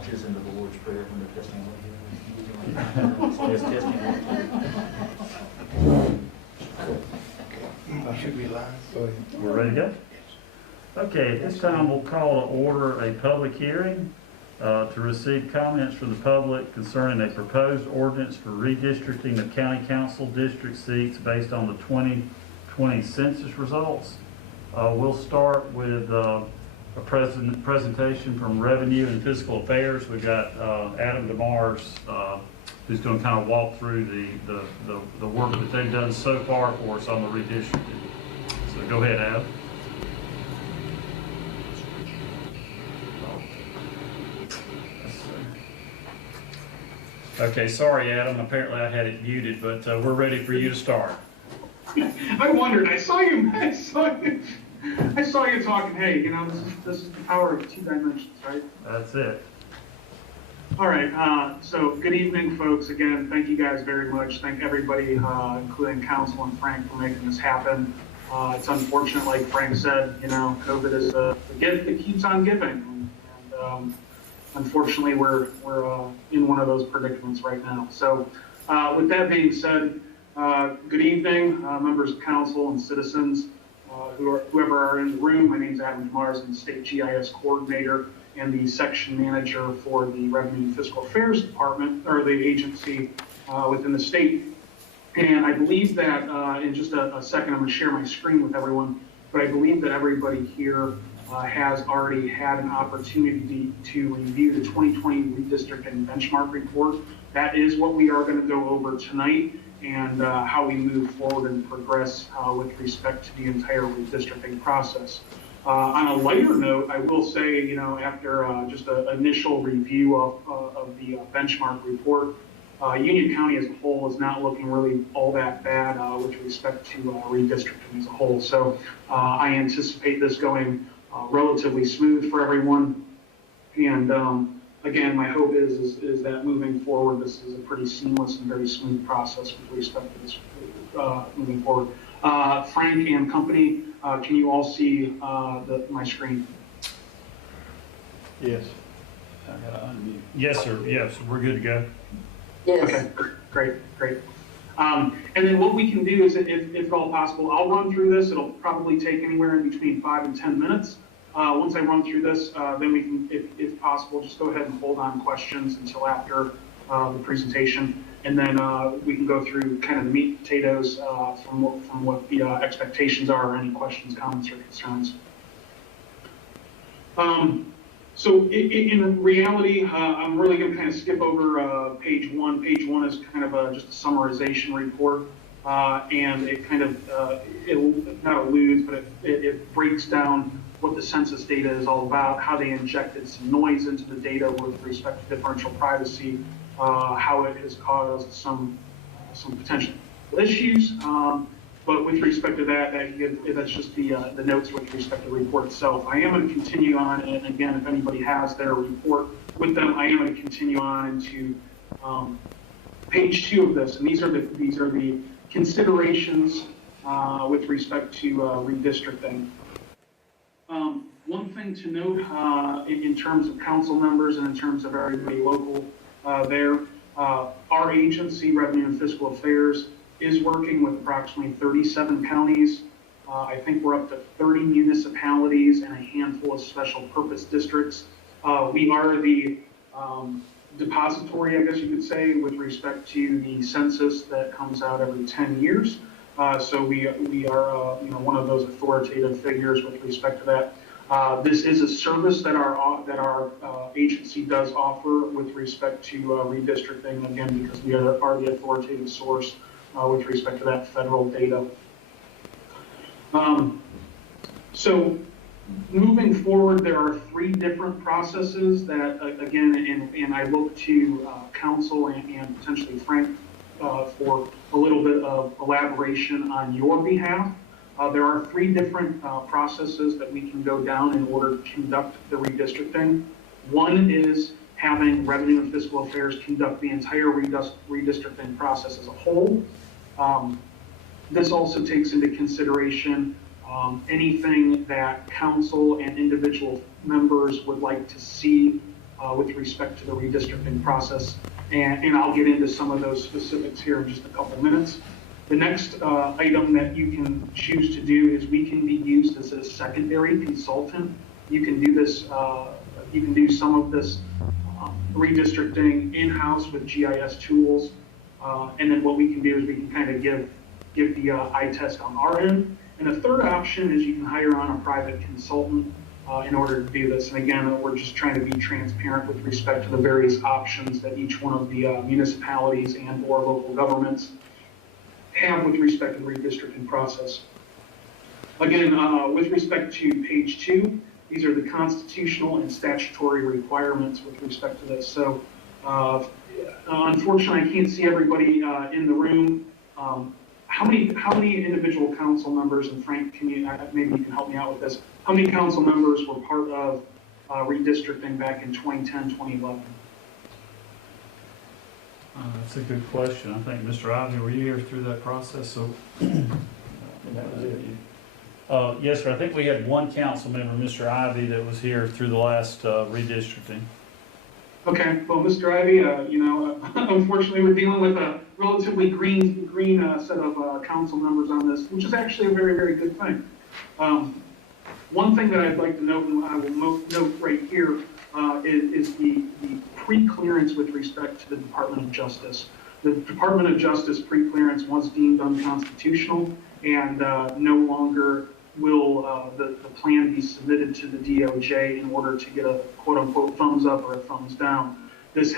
launches into the Lord's Prayer when they're testing what it's testing. Should we live? We're ready to go? Okay, at this time we'll call to order a public hearing to receive comments from the public concerning a proposed ordinance for redistricting of county council district seats based on the 2020 census results. We'll start with a presentation from Revenue and Fiscal Affairs. We've got Adam DeMars, who's going to kind of walk through the work that they've done so far for us on the redistricting. So go ahead, Adam. Okay, sorry, Adam. Apparently I had it muted, but we're ready for you to start. I wondered. I saw you talking. Hey, you know, this is the power of 2 dimensions, right? That's it. All right. So good evening, folks. Again, thank you guys very much. Thank everybody, including Council and Frank, for making this happen. It's unfortunate, like Frank said. You know, COVID is a gift that keeps on giving, and unfortunately, we're in one of those predicaments right now. So, with that being said, good evening, members of council and citizens, whoever are in the room. My name is Adam DeMars. I'm the State GIS Coordinator and the Section Manager for the Revenue and Fiscal Affairs Department, or the agency within the state. And I believe that in just a second, I'm going to share my screen with everyone, but I believe that everybody here has already had an opportunity to review the 2020 redistricting benchmark report. That is what we are going to go over tonight, and how we move forward and progress with respect to the entire redistricting process. On a lighter note, I will say, you know, after just an initial review of the benchmark report, Union County as a whole is not looking really all that bad with respect to redistricting as a whole. So I anticipate this going relatively smooth for everyone. And again, my hope is that moving forward, this is a pretty seamless and very smooth process with respect to this moving forward. Frank and company, can you all see my screen? Yes. I gotta unmute. Yes, sir. Yes, we're good to go. Yes. Okay, great. And then what we can do is, if at all possible, I'll run through this. It'll probably take anywhere in between 5 and 10 minutes. Once I run through this, then we can, if possible, just go ahead and hold on questions until after the presentation. And then we can go through kind of the meat and potatoes from what the expectations are, or any questions, comments, or concerns. So in reality, I'm really going to kind of skip over page 1. Page 1 is kind of just a summarization report, and it kind of, it not alludes, but it breaks down what the census data is all about, how they injected some noise into the data with respect to differential privacy, how it has caused some potential issues. But with respect to that, that's just the notes with respect to the report itself. I am going to continue on, and again, if anybody has their report with them, I am going to continue on into page 2 of this, and these are the considerations with respect to redistricting. One thing to note in terms of council members and in terms of everybody local our agency, Revenue and Fiscal Affairs, is working with approximately 37 counties. I think we're up to 30 municipalities and a handful of special purpose districts. We are the depository, I guess you could say, with respect to the census that comes out every 10 years. So we are you know, one of those authoritative figures with respect to that. This is a service that our agency does offer with respect to redistricting, again, because we are the authoritative source with respect to that federal data. So moving forward, there are 3 different processes that, again, and I look to council and potentially Frank for a little bit of elaboration on your behalf. There are 3 different processes that we can go down in order to conduct the redistricting. One is having Revenue and Fiscal Affairs conduct the entire redistricting process as a whole. This also takes into consideration anything that council and individual members would like to see with respect to the redistricting process. And I'll get into some of those specifics here in just a couple minutes. The next item that you can choose to do is we can be used as a secondary consultant. You can do this, you can do some of this redistricting in-house with GIS tools. And then what we can do is we can kind of give the eye test on our end. And a third option is you can hire on a private consultant in order to do this. And again, we're just trying to be transparent with respect to the various options that each one of the municipalities and or local governments have with respect to the redistricting process. Again, with respect to page 2, these are the constitutional and statutory requirements with respect to this. So unfortunately, I can't see everybody in the room. How many individual council members, and Frank, can you, maybe you can help me out with this, how many council members were part of redistricting back in 2010, 2011? That's a good question. I think, Mr. Ivy, were you here through that process? So, That was it. yes, sir. I think we had one council member, Mr. Ivy, that was here through the last redistricting. Okay, well, Mr. Ivy, you know, unfortunately, we're dealing with a relatively green set of council members on this, which is actually a very, very good thing. One thing that I'd like to note, and I will note right here, is the pre-clearance with respect to the Department of Justice. The Department of Justice pre-clearance was deemed unconstitutional, and no longer will the plan be submitted to the DOJ in order to get a quote-unquote thumbs up or a thumbs down. This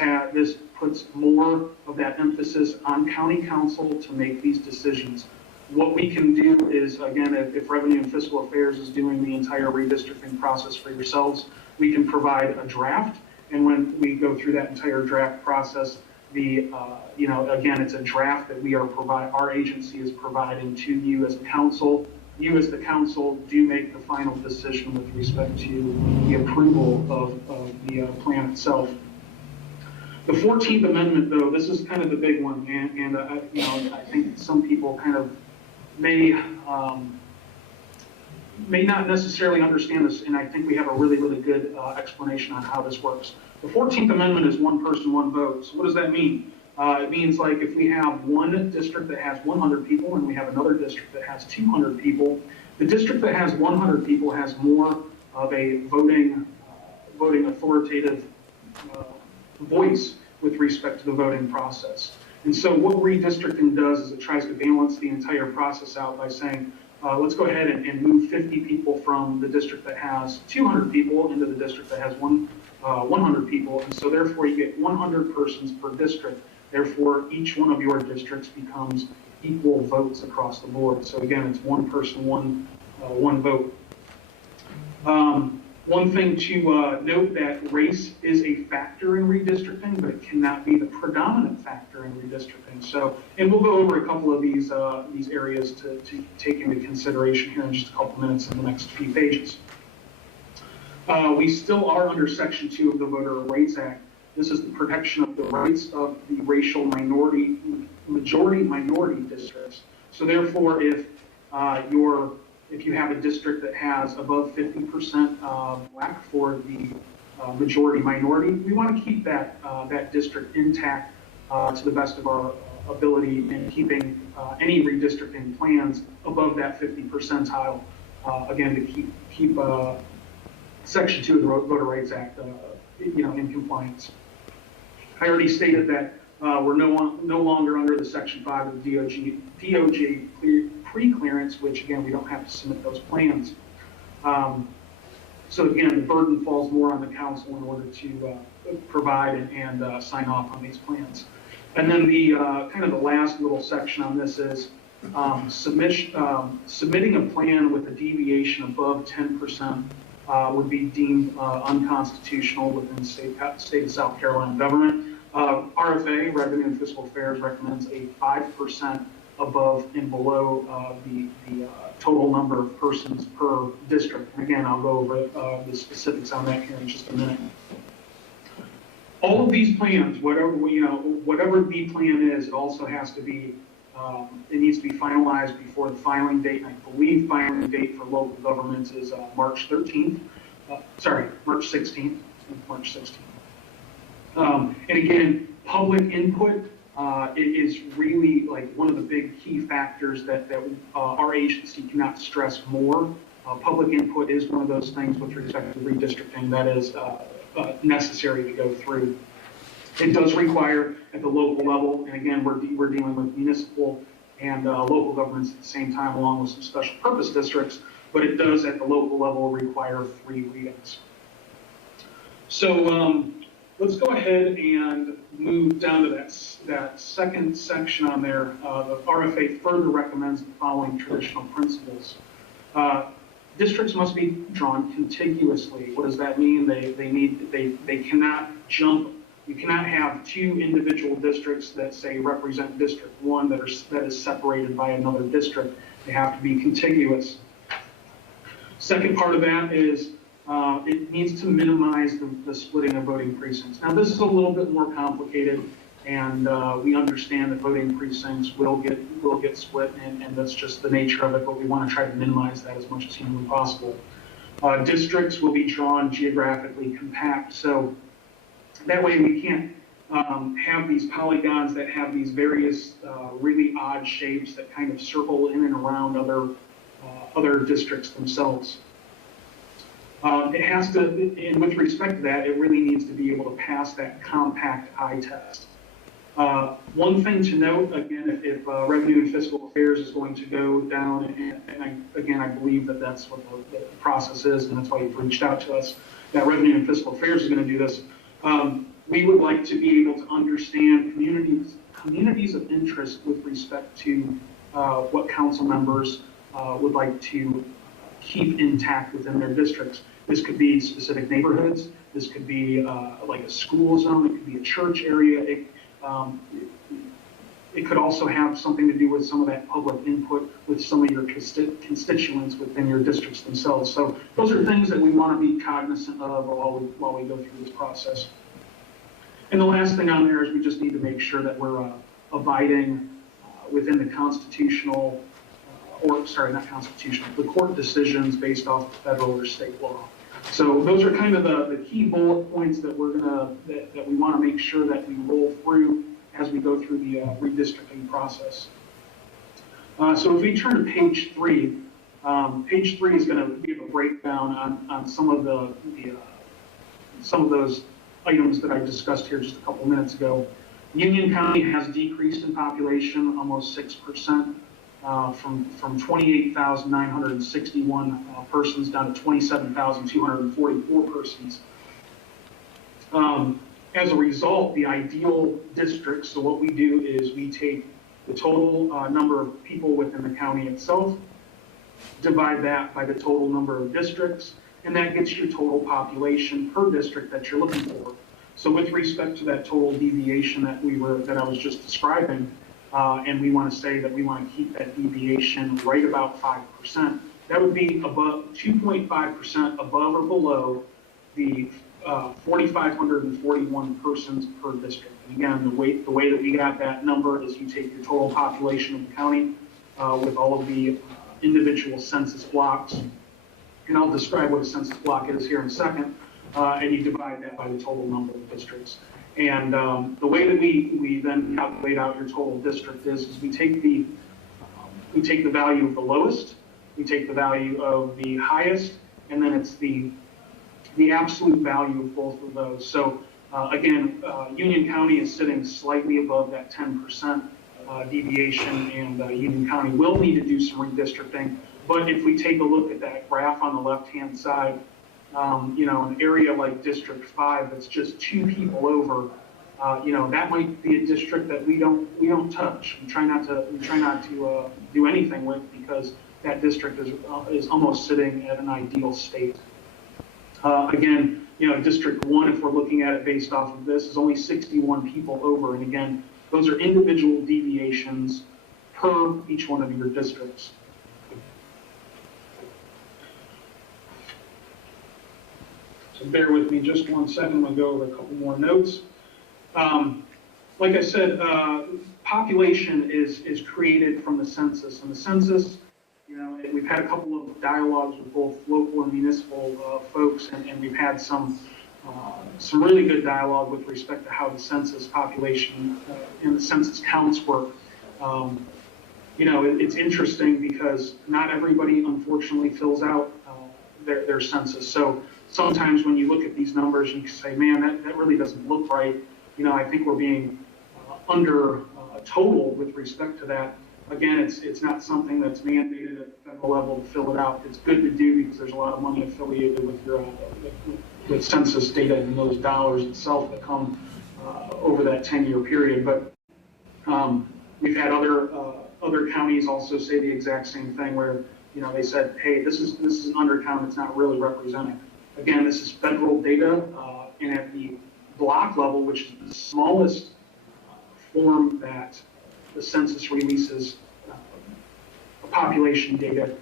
puts more of that emphasis on county council to make these decisions. What we can do is, again, if Revenue and Fiscal Affairs is doing the entire redistricting process for yourselves, we can provide a draft, and when we go through that entire draft process, you know, again, it's a draft that we are our agency is providing to you as a council. You as the council do make the final decision with respect to the approval of the plan itself. The 14th Amendment, though, this is kind of the big one, and you know, I think some people kind of may not necessarily understand this, and I think we have a really, really good explanation on how this works. The 14th Amendment is one person, one vote. So what does that mean? It means, like, if we have one district that has 100 people and we have another district that has 200 people, the district that has 100 people has more of a voting authoritative voice with respect to the voting process. And so what redistricting does is it tries to balance the entire process out by saying, let's go ahead and move 50 people from the district that has 200 people into the district that has 100 people. And so therefore you get 100 persons per district. Therefore, each one of your districts becomes equal votes across the board. So again, it's one person, one vote. One thing to note, that race is a factor in redistricting, but it cannot be the predominant factor in redistricting. So, and we'll go over a couple of these areas to take into consideration here in just a couple minutes in the next few pages. We still are under Section 2 of the Voter Rights Act. This is the protection of the rights of the racial majority minority districts. So therefore, if you have a district that has above 50% black for the majority minority, we want to keep that district intact to the best of our ability in keeping any redistricting plans above that 50 percentile. Again, to keep Section 2 of the Voter Rights Act, in compliance. I already stated that we're no longer under the Section 5 of the DOJ pre-clearance, which again, we don't have to submit those plans. So again, the burden falls more on the council in order to provide and sign off on these plans. And then the kind of the last little section on this is submitting a plan with a deviation above 10% would be deemed unconstitutional within the state of South Carolina government. RFA, Revenue and Fiscal Affairs, recommends a 5% above and below the total number of persons per district. And again, I'll go over the specifics on that here in just a minute. All of these plans, whatever the plan is, it also has to be, it needs to be finalized before the filing date. And I believe filing date for local governments is March 16th. And again, public input is really like one of the big key factors that our agency cannot stress more. Public input is one of those things with respect to redistricting that is necessary to go through. It does require at the local level, and again, we're dealing with municipal and local governments at the same time, along with some special purpose districts, but it does at the local level require 3 readings. So let's go ahead and move down to that second section on there. The RFA further recommends the following traditional principles. Districts must be drawn contiguously. What does that mean? They cannot jump. You cannot have 2 individual districts that say represent District 1 that is separated by another district. They have to be contiguous. Second part of that is it needs to minimize the splitting of voting precincts. Now this is a little bit more complicated, and we understand that voting precincts will get split, and that's just the nature of it, but we want to try to minimize that as much as humanly possible. Districts will be drawn geographically compact, so that way we can't have these polygons that have these various really odd shapes that kind of circle in and around other districts themselves. It has to, and with respect to that, it really needs to be able to pass that compact eye test. One thing to note, again, if Revenue and Fiscal Affairs is going to go down, and I believe that that's what the process is, and that's why you've reached out to us, that Revenue and Fiscal Affairs is going to do this. We would like to be able to understand communities of interest with respect to what council members would like to keep intact within their districts. This could be specific neighborhoods. This could be like a school zone. It could be a church area. It could also have something to do with some of that public input with some of your constituents within your districts themselves. So those are things that we want to be cognizant of while we go through this process. And the last thing on there is we just need to make sure that we're abiding within the constitutional, the court decisions based off of federal or state law. So those are kind of the key bullet points that that we want to make sure that we roll through as we go through the redistricting process. So if we turn to page 3, page 3 is going to give a breakdown on some of those items that I discussed here just a couple minutes ago. Union County has decreased in population almost 6%, from 28,961 persons down to 27,244 persons. As a result, the ideal districts, so what we do is we take the total number of people within the county itself, divide that by the total number of districts, and that gets your total population per district that you're looking for. So with respect to that total deviation that I was just describing, and we want to say that we want to keep that deviation right about 5%, that would be above 2.5% above or below the 4,541 persons per district. And again, the way that we got that number is you take your total population of the county with all of the individual census blocks, and I'll describe what a census block is here in a second, and you divide that by the total number of districts. And the way that we then calculate out your total district is we take the value of the lowest, we take the value of the highest, and then it's the absolute value of both of those. So again, Union County is sitting slightly above that 10% deviation, and Union County will need to do some redistricting. But if we take a look at that graph on the left-hand side, an area like District 5 that's just 2 people over, that might be a district that we don't touch. We try not to do anything with, because that district is almost sitting at an ideal state. Again, District 1, if we're looking at it based off of this, is only 61 people over, and again, those are individual deviations per each one of your districts. So bear with me just 1 second. We'll go over a couple more notes. Like I said, population is created from the census, and the census, we've had a couple of dialogues with both local and municipal folks, and we've had some some really good dialogue with respect to how the census population and the census counts work. You know, it's interesting because not everybody, unfortunately, fills out their census. So sometimes when you look at these numbers, you can say, man, that really doesn't look right. You know, I think we're being under total with respect to that. Again, it's not something that's mandated at the federal level to fill it out. It's good to do because there's a lot of money affiliated with your with census data and those dollars itself that come over that 10-year period. But we've had other counties also say the exact same thing, where they said, hey, this is an undercount. It's not really representing. Again, this is federal data, and at the block level, which is the smallest form that the census releases population data,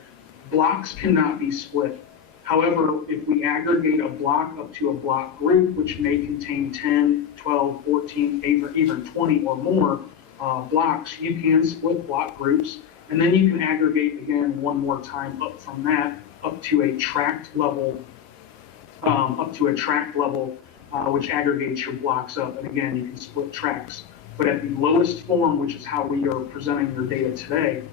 blocks cannot be split. However, if we aggregate a block up to a block group, which may contain 10, 12, 14, even 20 or more blocks, you can split block groups, and then you can aggregate again one more time up from that up to a tract level, which aggregates your blocks up, and again you can split tracts. But at the lowest form, which is how we are presenting your data today,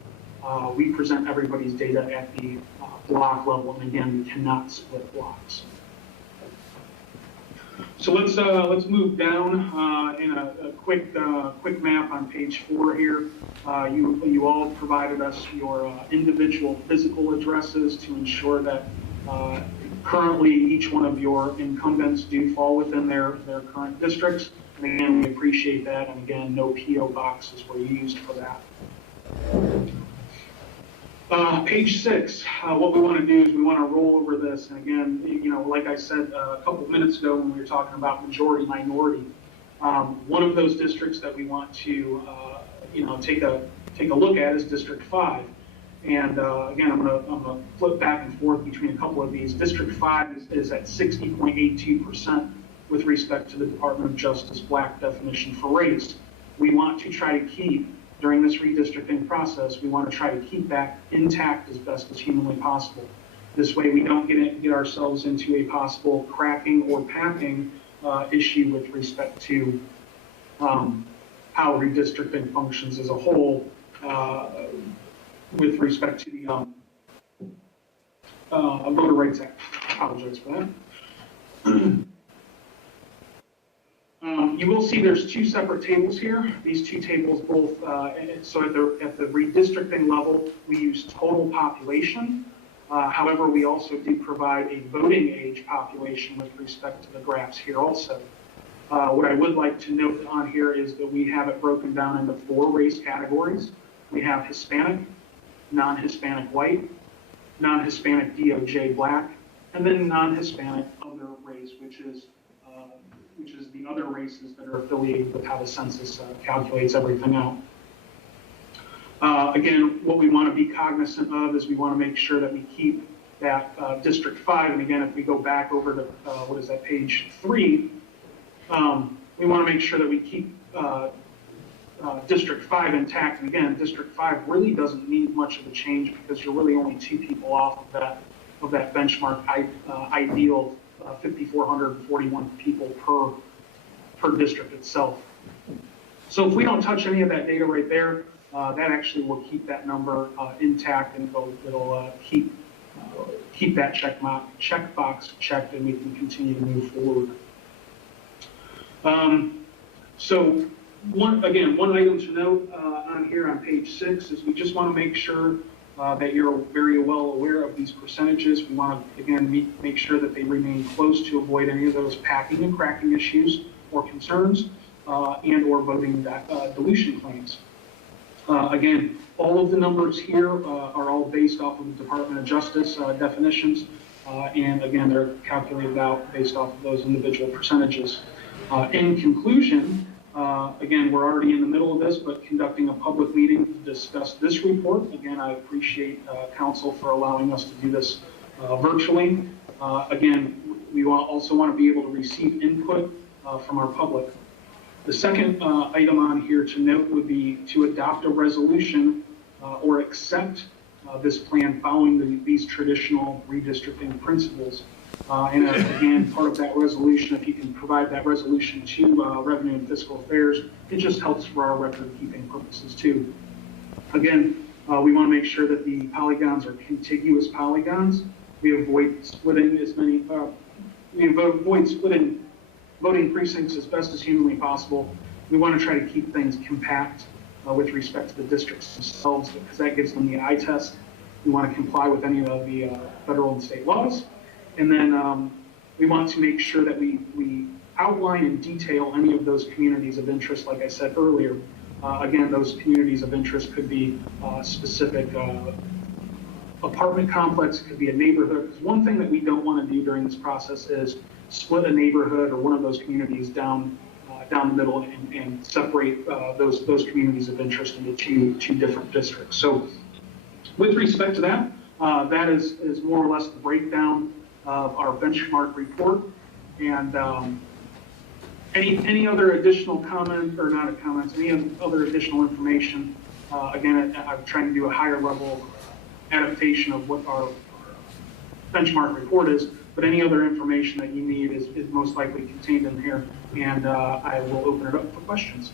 we present everybody's data at the block level, and again, we cannot split blocks. So let's move down in a quick map on page 4 here. You all provided us your individual physical addresses to ensure that currently each one of your incumbents do fall within their current districts. And again, we appreciate that. And again, no PO boxes were used for that. Page 6, what we want to do is we want to roll over this. And again, like I said a couple minutes ago when we were talking about majority minority, one of those districts that we want to, take a look at is District 5. And again, I'm gonna flip back and forth between a couple of these. District 5 is at 60.82% with respect to the Department of Justice black definition for race. We want to try to keep, during this redistricting process, we want to try to keep that intact as best as humanly possible. This way we don't get ourselves into a possible cracking or packing issue with respect to how redistricting functions as a whole with respect to the Voter Rights Act. I apologize for that. You will see there's 2 separate tables here. These 2 tables both, so at the redistricting level, we use total population. However, we also do provide a voting age population with respect to the graphs here also. What I would like to note on here is that we have it broken down into 4 race categories. We have Hispanic, non-Hispanic white, non-Hispanic DOJ black, and then non-Hispanic other race, which is the other races that are affiliated with how the census calculates everything out. Again, what we want to be cognizant of is we want to make sure that we keep that District 5, and again, if we go back over to, page 3, we want to make sure that we keep District 5 intact. And again, District 5 really doesn't need much of a change because you're really only 2 people off of that benchmark ideal 5,441 people per district itself. So if we don't touch any of that data right there, that actually will keep that number intact, and it'll keep that checkbox checked, and we can continue to move forward. So one item to note on here on page 6 is we just want to make sure that you're very well aware of these percentages. We want to, again, make sure that they remain close to avoid any of those packing and cracking issues or concerns and or voting dilution claims. Again, all of the numbers here are all based off of the Department of Justice definitions, and again, they're calculated out based off of those individual percentages. In conclusion, again, we're already in the middle of this, but conducting a public meeting to discuss this report. Again, I appreciate council for allowing us to do this virtually. Again, we also want to be able to receive input from our public. The second item on here to note would be to adopt a resolution or accept this plan following these traditional redistricting principles. And again, part of that resolution, if you can provide that resolution to Revenue and Fiscal Affairs, it just helps for our record-keeping purposes too. Again, we want to make sure that the polygons are contiguous polygons. We avoid splitting as many, we avoid splitting voting precincts as best as humanly possible. We want to try to keep things compact with respect to the districts themselves, because that gives them the eye test. We want to comply with any of the federal and state laws. And then we want to make sure that we outline and detail any of those communities of interest, like I said earlier. Again, those communities of interest could be specific apartment complex, it could be a neighborhood. Because one thing that we don't want to do during this process is split a neighborhood or one of those communities down the middle and separate those communities of interest into two different districts. So with respect to that, that is more or less the breakdown of our benchmark report. And any other additional comment, or not comments, any other additional information, again, I'm trying to do a higher level adaptation of what our benchmark report is, but any other information that you need is most likely contained in here, and I will open it up for questions.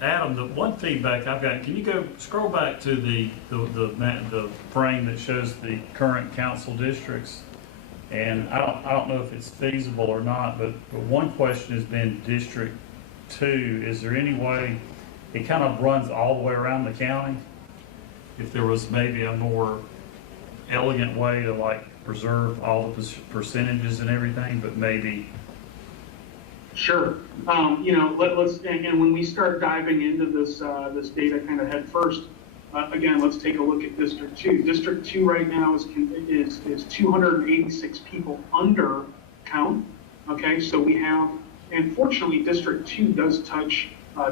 Adam, the one feedback I've got, can you go scroll back to the frame that shows the current council districts? And I don't know if it's feasible or not, but one question has been District 2. Is there any way it kind of runs all the way around the county? If there was maybe a more elegant way to like preserve all the percentages and everything, but maybe. Sure. You know, let's, and when we start diving into this this data kind of head first, again, let's take a look at District 2. District 2 right now is 286 people under count. Okay, so we have, and fortunately, District 2 does touch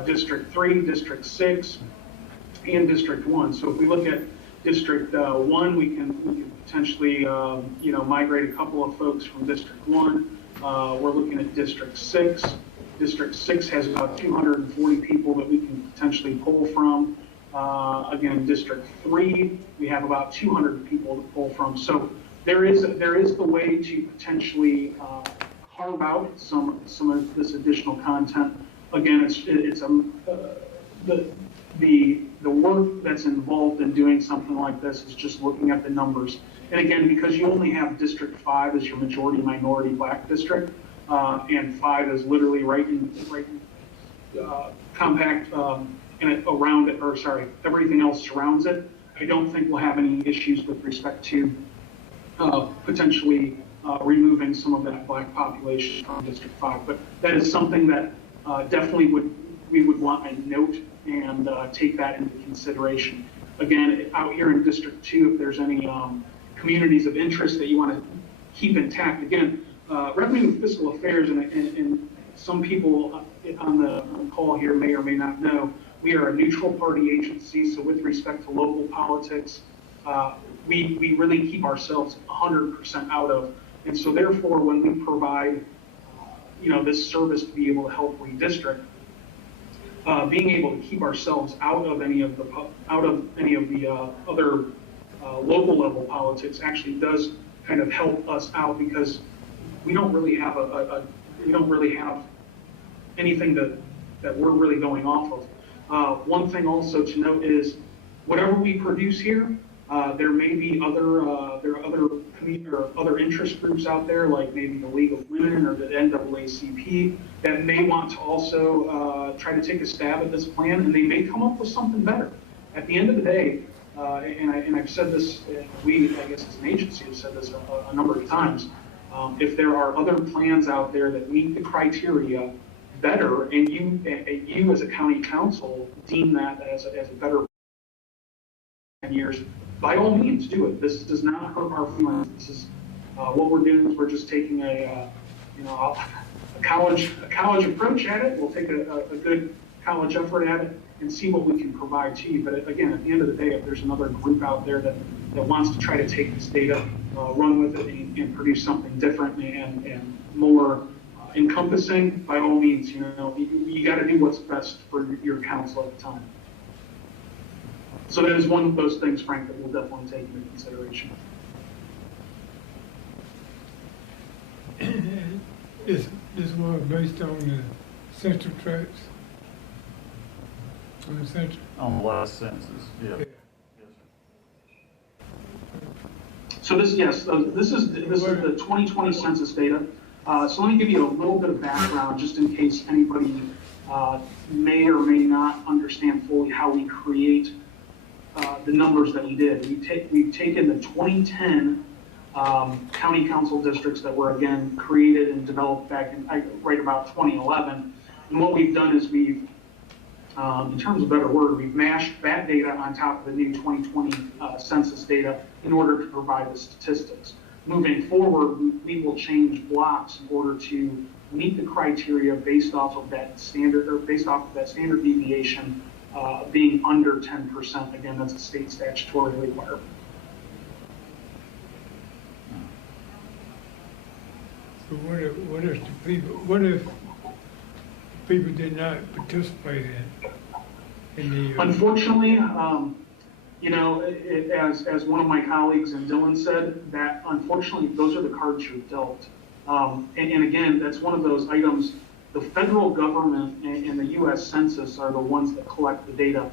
District 3, District 6, and District 1. So if we look at District 1, we can potentially, you know, migrate a couple of folks from District 1. We're looking at District 6. District 6 has about 240 people that we can potentially pull from. Again, District 3, we have about 200 people to pull from. So there is the way to potentially carve out some of this additional content. Again, it's the work that's involved in doing something like this is just looking at the numbers. And again, because you only have District 5 as your majority minority black district, and 5 is literally right in compact and around it, or sorry, everything else surrounds it. I don't think we'll have any issues with respect to potentially removing some of that black population from District 5. But that is something that definitely we would want a note and take that into consideration. Again, out here in District 2, if there's any communities of interest that you want to keep intact, again, Revenue and Fiscal Affairs, and some people on the call here may or may not know, we are a neutral party agency, so with respect to local politics, we really keep ourselves 100% out of. And so therefore, when we provide, you know, this service to be able to help redistrict, being able to keep ourselves out of any of the other local level politics actually does kind of help us out, because we don't really have anything that we're really going off of. One thing also to note is whatever we produce here, there may be other interest groups out there, like maybe the League of Women or the NAACP, that may want to also try to take a stab at this plan, and they may come up with something better. At the end of the day, and I've said this, we, I guess as an agency, have said this a number of times, if there are other plans out there that meet the criteria better, and you as a county council deem that as a better 10 years, by all means do it. This does not hurt our feelings. This is what we're doing is we're just taking a college approach at it. We'll take a good college effort at it and see what we can provide to you. But again, at the end of the day, if there's another group out there that wants to try to take this data, run with it, and produce something different and more encompassing, by all means, you got to do what's best for your council at the time. So that is one of those things, Frank, that we'll definitely take into consideration. This was based on the central tracts? On the central? On the last census, yeah. Yeah. So this, yes, this is the 2020 census data. So let me give you a little bit of background, just in case anybody may or may not understand fully how we create the numbers that we did. We've taken the 2010 county council districts that were, again, created and developed back in right about 2011. And what we've done is we've, in terms of a better word, we've mashed that data on top of the new 2020 census data in order to provide the statistics. Moving forward, we will change blocks in order to meet the criteria based off of that standard, or based off of that standard deviation being under 10%. Again, that's a state statutory requirement. So what if people did not participate in the? Unfortunately, you know, as one of my colleagues and Dylan said, that unfortunately those are the cards you're dealt. And again, that's one of those items. The federal government and the U.S. Census are the ones that collect the data.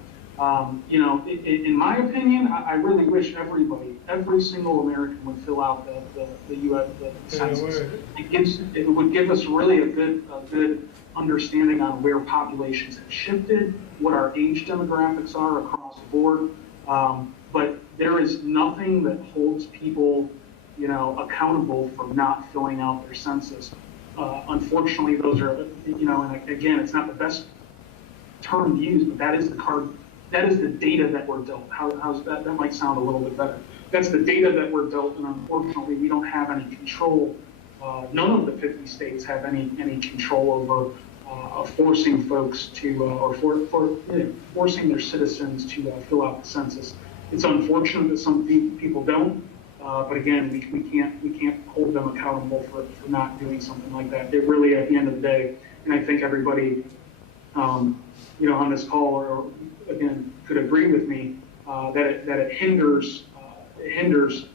You know, in my opinion, I really wish every single American would fill out the U.S. Census. It would give us really a good understanding on where populations have shifted, what our age demographics are across the board. But there is nothing that holds people, you know, accountable for not filling out their census. Unfortunately, those are, you know, and again, it's not the best term to use, but that is the card, that is the data that we're dealt. How's that? That might sound a little bit better. That's the data that we're dealt, and unfortunately, we don't have any control. None of the 50 states have any control over forcing folks to, forcing their citizens to fill out the census. It's unfortunate that some people don't. But again, we can't hold them accountable for not doing something like that. It really, at the end of the day, and I think everybody, you know, on this call, or again, could agree with me that it hinders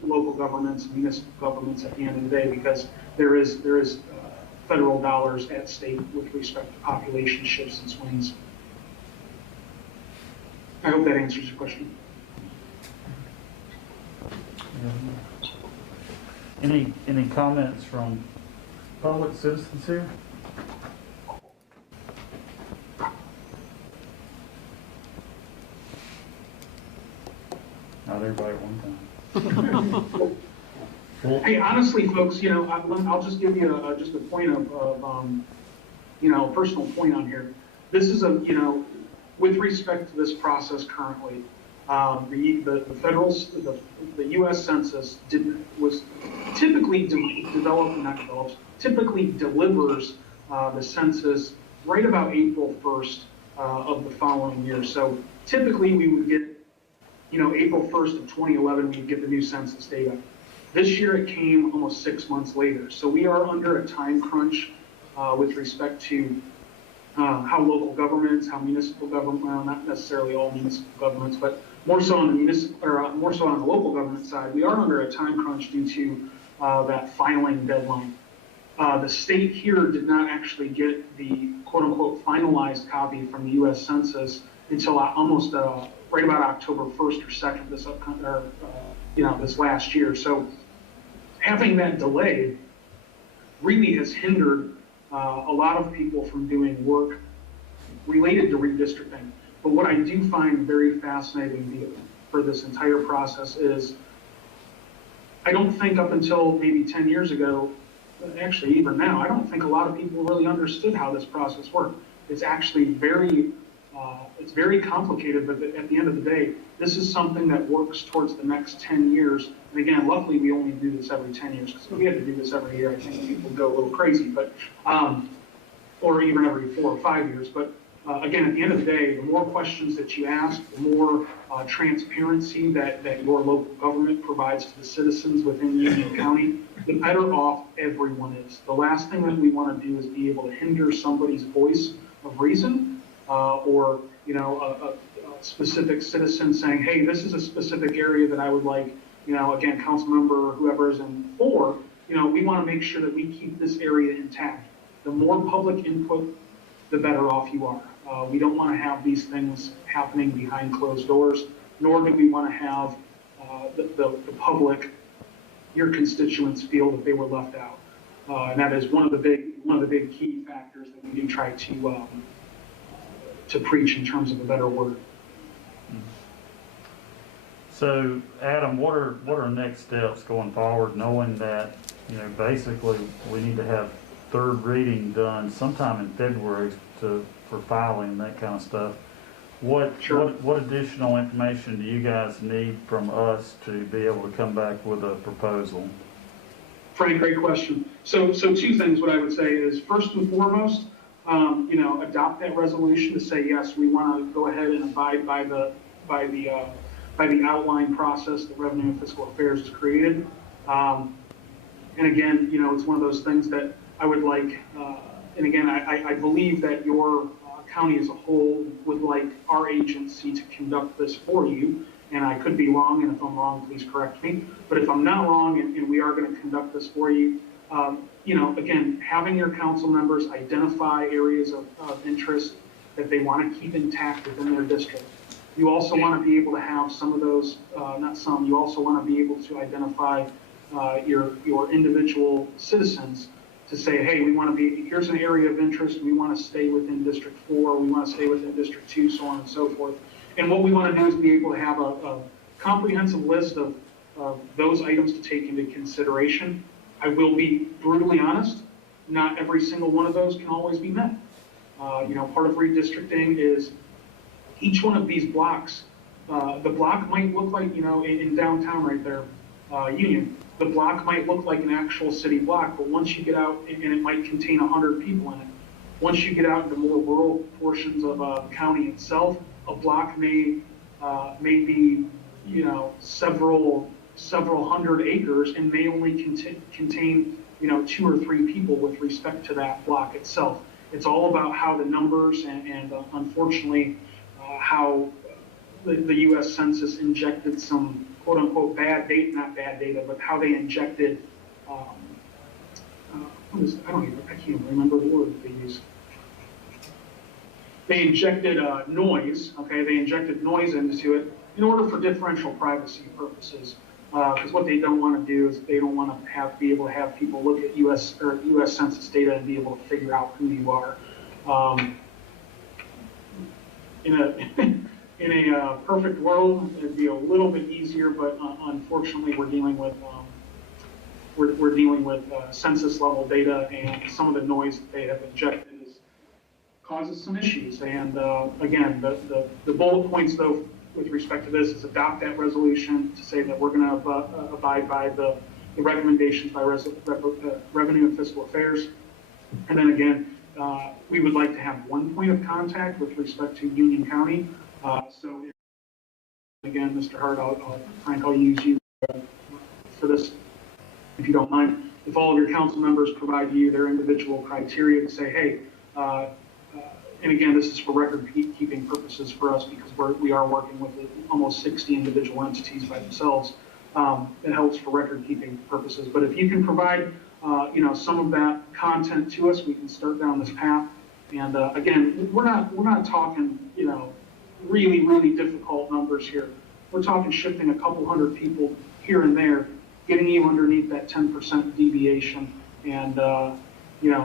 local governments and municipal governments at the end of the day, because there is federal dollars at stake with respect to population shifts and swings. I hope that answers your question. Any comments from public citizens here? Not everybody at one time. Hey, honestly, folks, you know, I'll just give you just a point of you know, personal point on here. This is a, you know, with respect to this process currently, the U.S. Census was typically typically delivers the census right about April 1st of the following year. So typically we would get, you know, April 1st of 2011, we'd get the new census data. This year it came almost 6 months later. So we are under a time crunch with respect to how local governments, how municipal government, well, not necessarily all municipal governments, but more so on the municipal, or more so on the local government side, we are under a time crunch due to that filing deadline. The state here did not actually get the quote-unquote finalized copy from the U.S. Census until almost right about October 1st or 2nd this upcoming, you know, this last year. So having that delay really has hindered a lot of people from doing work related to redistricting. But what I do find very fascinating for this entire process is, I don't think up until maybe 10 years ago, actually even now, I don't think a lot of people really understood how this process worked. It's actually it's very complicated, but at the end of the day, this is something that works towards the next 10 years. And again, luckily we only do this every 10 years, because if we had to do this every year, I think people would go a little crazy, but, or even every 4 or 5 years. But again, at the end of the day, the more questions that you ask, the more transparency that your local government provides to the citizens within Union County, the better off everyone is. The last thing that we want to do is be able to hinder somebody's voice of reason or a specific citizen saying, hey, this is a specific area that I would like, again, council member, whoever is in for, we want to make sure that we keep this area intact. The more public input, the better off you are. We don't want to have these things happening behind closed doors, nor do we want to have the public, your constituents, feel that they were left out. And that is one of the big key factors that we do try to preach in terms of a better word. So, Adam, what are next steps going forward, knowing that, basically we need to have third reading done sometime in February for filing and that kind of stuff? What additional information do you guys need from us to be able to come back with a proposal? Frank, great question. So two things. What I would say is, first and foremost, adopt that resolution to say yes, we want to go ahead and abide by the outline process that Revenue and Fiscal Affairs has created. And again, it's one of those things that I would like. And again, I believe that your county as a whole would like our agency to conduct this for you. And I could be wrong, and if I'm wrong, please correct me. But if I'm not wrong, and we are going to conduct this for you, again, having your council members identify areas of interest that they want to keep intact within their district. You also want to be able to have some of those, you also want to be able to identify your individual citizens to say, hey, here's an area of interest, we want to stay within District 4, we want to stay within District 2, so on and so forth. And what we want to do is be able to have a comprehensive list of those items to take into consideration. I will be brutally honest, not every single one of those can always be met. Part of redistricting is each one of these blocks, the block might look like, in downtown right there, Union, the block might look like an actual city block, but once you get out, and it might contain 100 people in it, once you get out into more rural portions of a county itself, a block may be, several hundred acres and may only contain, 2 or 3 people with respect to that block itself. It's all about how the numbers and unfortunately, how the U.S. Census injected some quote unquote bad data, not bad data, but how they injected, I can't remember the word that they use. They injected noise, okay? They injected noise into it in order for differential privacy purposes. Because what they don't want to do is they don't want to be able to have people look at U.S. Census data and be able to figure out who you are. In a perfect world, it'd be a little bit easier, but unfortunately, we're dealing with census level data, and some of the noise that they have injected causes some issues. And again, the bullet points, though, with respect to this, is adopt that resolution to say that we're going to abide by the recommendations by Revenue and Fiscal Affairs. And then again, we would like to have one point of contact with respect to Union County. So again, Mr. Hart, Frank, I'll use you for this, if you don't mind. If all of your council members provide you their individual criteria to say, hey, and again, this is for record-keeping purposes for us because we are working with almost 60 individual entities by themselves. It helps for record-keeping purposes. But if you can provide, some of that content to us, we can start down this path. And again, we're not talking, really, really difficult numbers here. We're talking shifting a couple hundred people here and there, getting you underneath that 10% deviation, and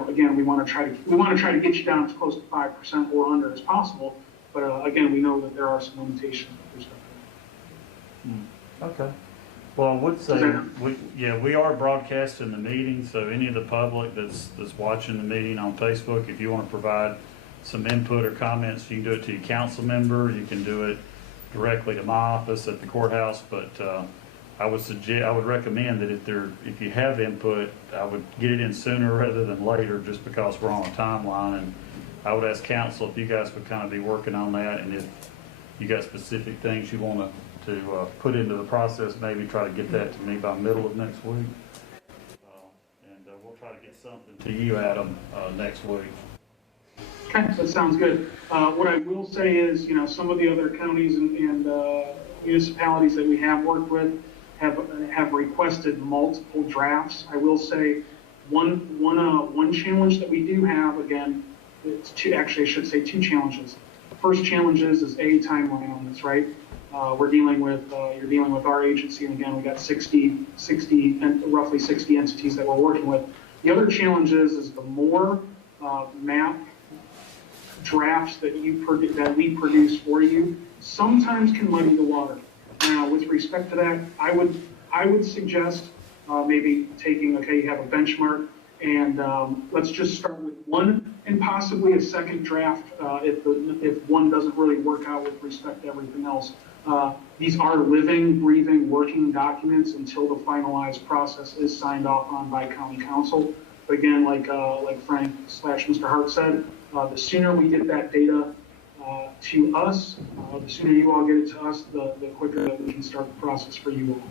again, we want to try to get you down as close to 5% or under as possible. But again, we know that there are some limitations with respect to that. Okay. Well, I would say we are broadcasting the meeting, so any of the public that's watching the meeting on Facebook, if you want to provide some input or comments, you can do it to your council member. You can do it directly to my office at the courthouse. But I would recommend that if you have input, I would get it in sooner rather than later, just because we're on a timeline. And I would ask council if you guys would kind of be working on that, and if you got specific things you want to put into the process, maybe try to get that to me by middle of next week. And we'll try to get something to you, Adam, next week. Okay, that sounds good. What I will say is, some of the other counties and municipalities that we have worked with have requested multiple drafts. I will say one challenge that we do have, again, it's actually I should say two challenges. The first challenge is a timeline on this, right? You're dealing with our agency, and again, we got roughly 60 entities that we're working with. The other challenge is the more map drafts that we produce for you sometimes can muddy the water. Now, with respect to that, I would suggest maybe taking, you have a benchmark, and let's just start with one and possibly a second draft if one doesn't really work out with respect to everything else. These are living, breathing, working documents until the finalized process is signed off on by county council. But again, like Frank / Mr. Hart said, the sooner we get that data to us, the sooner you all get it to us, the quicker that we can start the process for you all.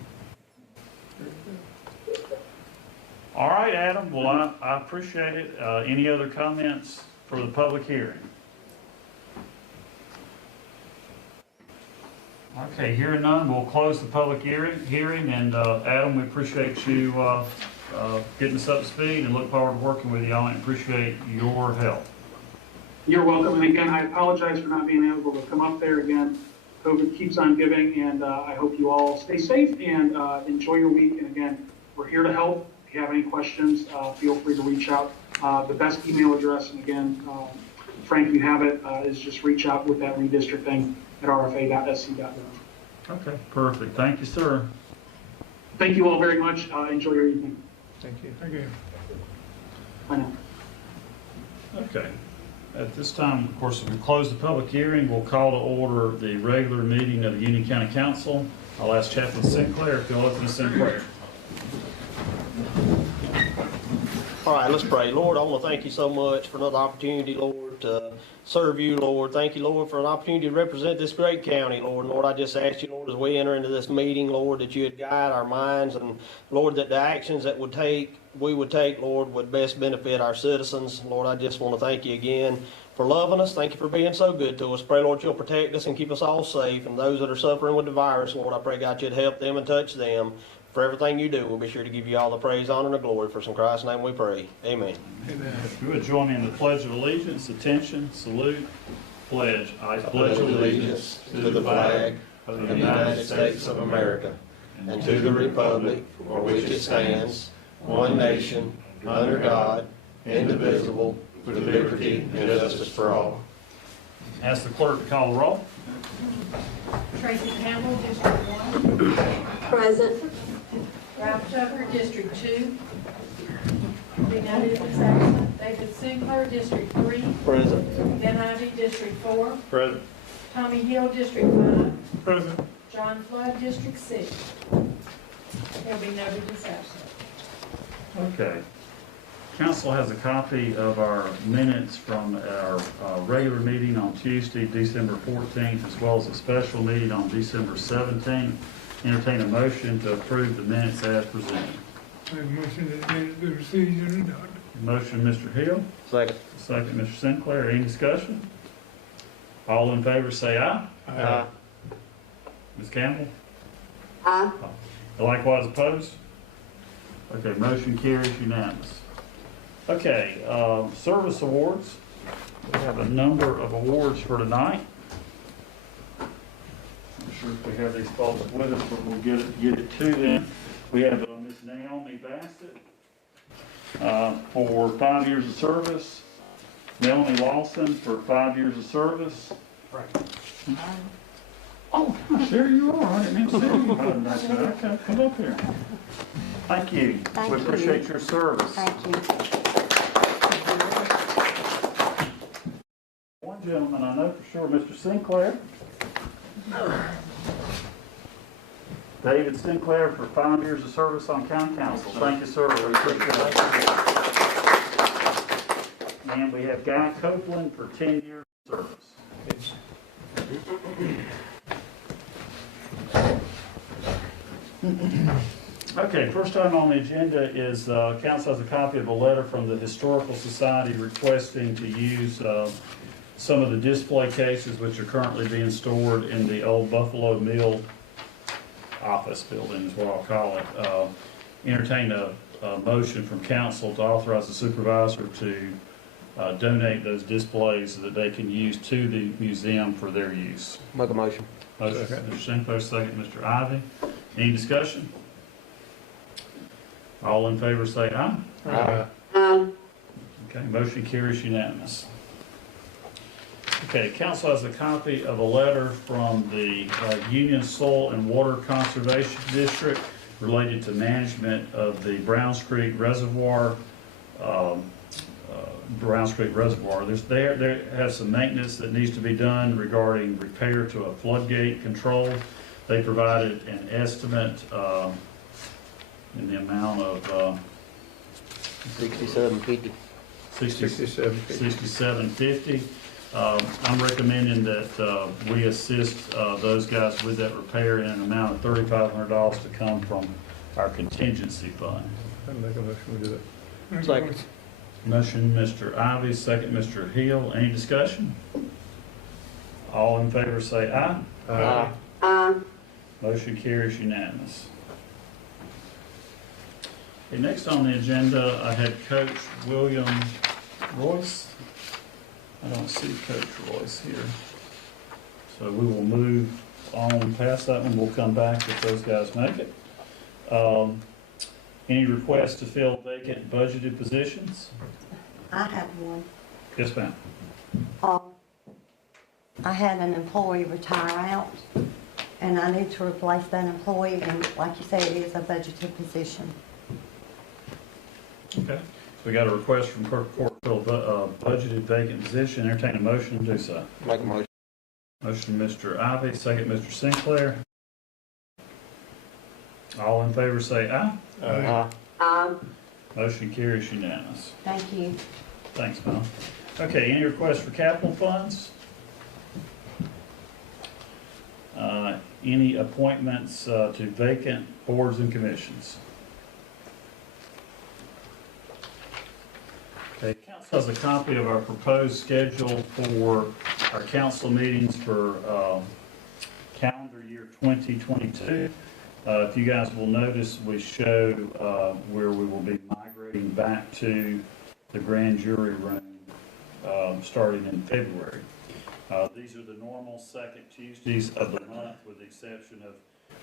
All right, Adam, well, I appreciate it. Any other comments for the public hearing? Okay, hearing none, we'll close the public hearing, and Adam, we appreciate you getting us up to speed and look forward to working with you on it. Appreciate your help. You're welcome, and again, I apologize for not being able to come up there again. COVID keeps on giving, and I hope you all stay safe and enjoy your week. And again, we're here to help. If you have any questions, feel free to reach out. The best email address, and again, Frank, you have it, is just reach out with that redistricting at rfa.sc.gov. Okay, perfect. Thank you, sir. Thank you all very much. Enjoy your evening. Thank you. Okay. Bye now. Okay. At this time, of course, if we close the public hearing, we'll call to order the regular meeting of the Union County Council. I'll ask Chaplain Sinclair if you'll open us in prayer. All right, let's pray. Lord, I want to thank you so much for another opportunity, Lord, to serve you, Lord. Thank you, Lord, for an opportunity to represent this great county, Lord. Lord, I just ask you, Lord, as we enter into this meeting, Lord, that you would guide our minds, and, Lord, that the actions that we would take, Lord, would best benefit our citizens. Lord, I just want to thank you again for loving us. Thank you for being so good to us. Pray, Lord, you'll protect us and keep us all safe. And those that are suffering with the virus, Lord, I pray, God, you'd help them and touch them. For everything you do, we'll be sure to give you all the praise, honor, and the glory. For in Christ's name we pray. Amen. Amen. If you would join me in the Pledge of Allegiance, attention, salute, pledge. I pledge allegiance to the flag of the United States of America and to the republic for which it stands, one nation, under God, indivisible, with liberty and justice for all. Ask the clerk to call the roll. Tracy Campbell, District 1. Present. Ralph Tucker, District 2. Dean Ivy is absent. David Sinclair, District 3. Present. Ben Ivy, District 4. Present. Tommy Hill, District 5. Present. John Flood, District 6. There'll be nobody that's absent. Okay. Council has a copy of our minutes from our regular meeting on Tuesday, December 14th, as well as a special meeting on December 17th. Entertain a motion to approve the minutes as presented. I motion that minutes be received and adopted. Motion, Mr. Hill. Second. Second, Mr. Sinclair. Any discussion? All in favor say aye. Aye. Ms. Campbell? Aye. Likewise opposed? Okay, motion carries unanimous. Okay, service awards. We have a number of awards for tonight. I'm sure if we have these folks with us, but we'll get it to them. We have Miss Naomi Bassett for 5 years of service. Melanie Lawson for 5 years of service. Right. Oh, gosh, there you are. I didn't even see you. Okay, come up here. Thank you. Thank We you. appreciate your service. Thank you. One gentleman I know for sure, Mr. Sinclair. David Sinclair for 5 years of service on county council. Thank you, sir. We appreciate it. And we have Guy Copeland for 10 years of service. Okay, Okay, first item on the agenda is, council has a copy of a letter from the Historical Society requesting to use some of the display cases which are currently being stored in the old Buffalo Mill office building, is what I'll call it. Entertain a motion from council to authorize the supervisor to donate those displays so that they can use to the museum for their use. Make a motion. Motion, Mr. Sinclair, second, Mr. Ivy. Any discussion? All in favor say aye. Aye. Okay, motion carries unanimous. Okay, council has a copy of a letter from the Union Soil and Water Conservation District related to management of the Browns Creek Reservoir. There has some maintenance that needs to be done regarding repair to a floodgate control. They provided an estimate in the amount of $67.50. $67.50. I'm recommending that we assist those guys with that repair in an amount of $3,500 to come from our contingency fund. I'd make a motion we do that. Second. Motion, Mr. Ivy, second, Mr. Hill. Any discussion? All in favor say aye. Aye. Motion carries unanimous. Okay, next on the agenda, I had Coach William Royce. I don't see Coach Royce here. So we will move on past that one. We'll come back if those guys make it. Any requests to fill vacant budgeted positions? I have one. Yes, ma'am. I had an employee retire out, and I need to replace that employee, and like you say, it is a budgeted position. Okay. So we got a request from Clerk Court to fill a budgeted vacant position. Entertain a motion to do so. Make a motion. Motion, Mr. Ivy, second, Mr. Sinclair. All in favor say aye. Aye. Motion carries unanimous. Thank you. Thanks, Mel. Okay, any requests for capital funds? Any appointments to vacant boards and commissions? Okay, council has a copy of our proposed schedule for our council meetings for calendar year 2022. If you guys will notice, we show where we will be migrating back to the grand jury room starting in February. These are the normal second Tuesdays of the month, with the exception of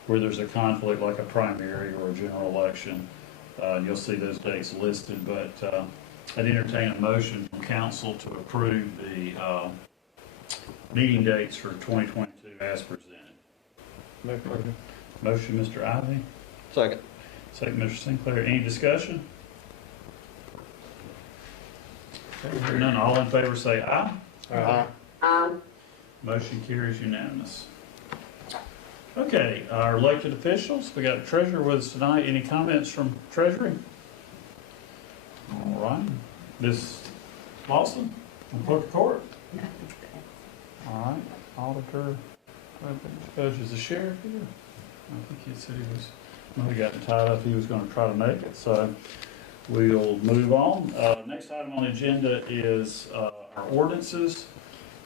where there's a conflict like a primary or a general election. You'll see those dates listed, but I'd entertain a motion from council to approve the meeting dates for 2022 as presented. Make a motion. Motion, Mr. Ivy. Second. Second, Mr. Sinclair. Any discussion? Okay, hearing none, all in favor say aye. Aye. Motion carries unanimous. Okay, our elected officials, we got a treasurer with us tonight. Any comments from Treasury? All right. Ms. Lawson, from Clerk of Court. All right, Auditor, Judge, is the sheriff here? I think he said he was, well, he got tied up, he was going to try to make it, so we'll move on. Next item on the agenda is our ordinances.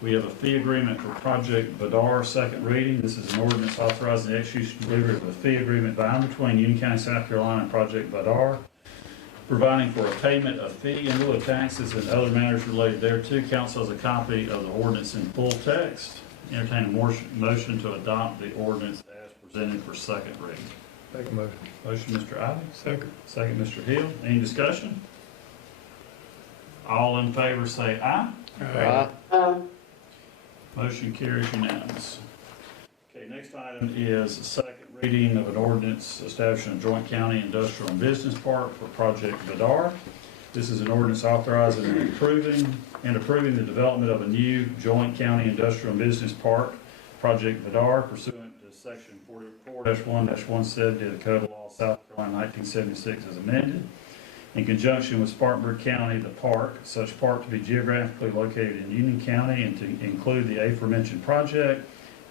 We have a fee agreement for Project Badar, second reading. This is an ordinance authorizing the execution and delivery of a fee agreement by and between Union County, South Carolina and Project Badar, providing for a payment of fee in lieu of taxes and other matters related thereto. Council has a copy of the ordinance in full text. Entertain a motion to adopt the ordinance as presented for second reading. Make a motion. Motion, Mr. Ivy. Second. Second, Mr. Hill. Any discussion? All in favor say aye. Aye. Motion carries unanimous. Okay, next item is second reading of an ordinance establishing a joint county industrial and business park for Project Badar. This is an ordinance authorizing and approving the development of a new joint county industrial and business park, Project Badar, pursuant to section 44-1-170 of the Code of Law, South Carolina, 1976, as amended. In conjunction with Spartanburg County, the park, such park to be geographically located in Union County and to include the aforementioned project,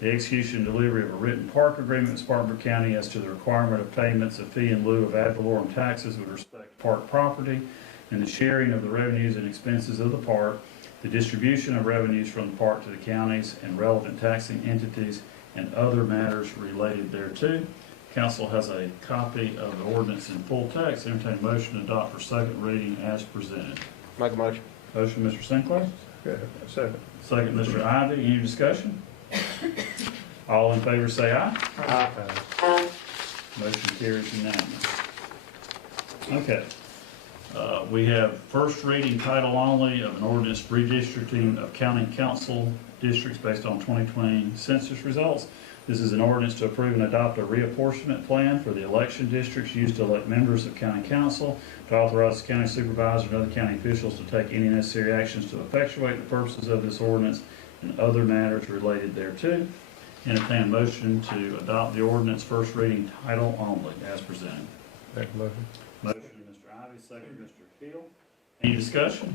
the execution and delivery of a written park agreement with Spartanburg County as to the requirement of payments of fee in lieu of ad valorem taxes with respect to park property, and the sharing of the revenues and expenses of the park, the distribution of revenues from the park to the counties and relevant taxing entities, and other matters related thereto. Council has a copy of the ordinance in full text. Entertain a motion to adopt for second reading as presented. Make a motion. Motion, Mr. Sinclair. Okay, second. Second, Mr. Ivy. Any discussion? All in favor say aye. Aye. Aye. Motion carries unanimous. Okay. We have first reading title only of an ordinance redistricting of county council districts based on 2020 census results. This is an ordinance to approve and adopt a reapportionment plan for the election districts used to elect members of county council, to authorize the county supervisor and other county officials to take any necessary actions to effectuate the purposes of this ordinance and other matters related thereto. Entertain a motion to adopt the ordinance first reading title only as presented. Make a motion. Motion, Mr. Ivy, second, Mr. Keel. Any discussion?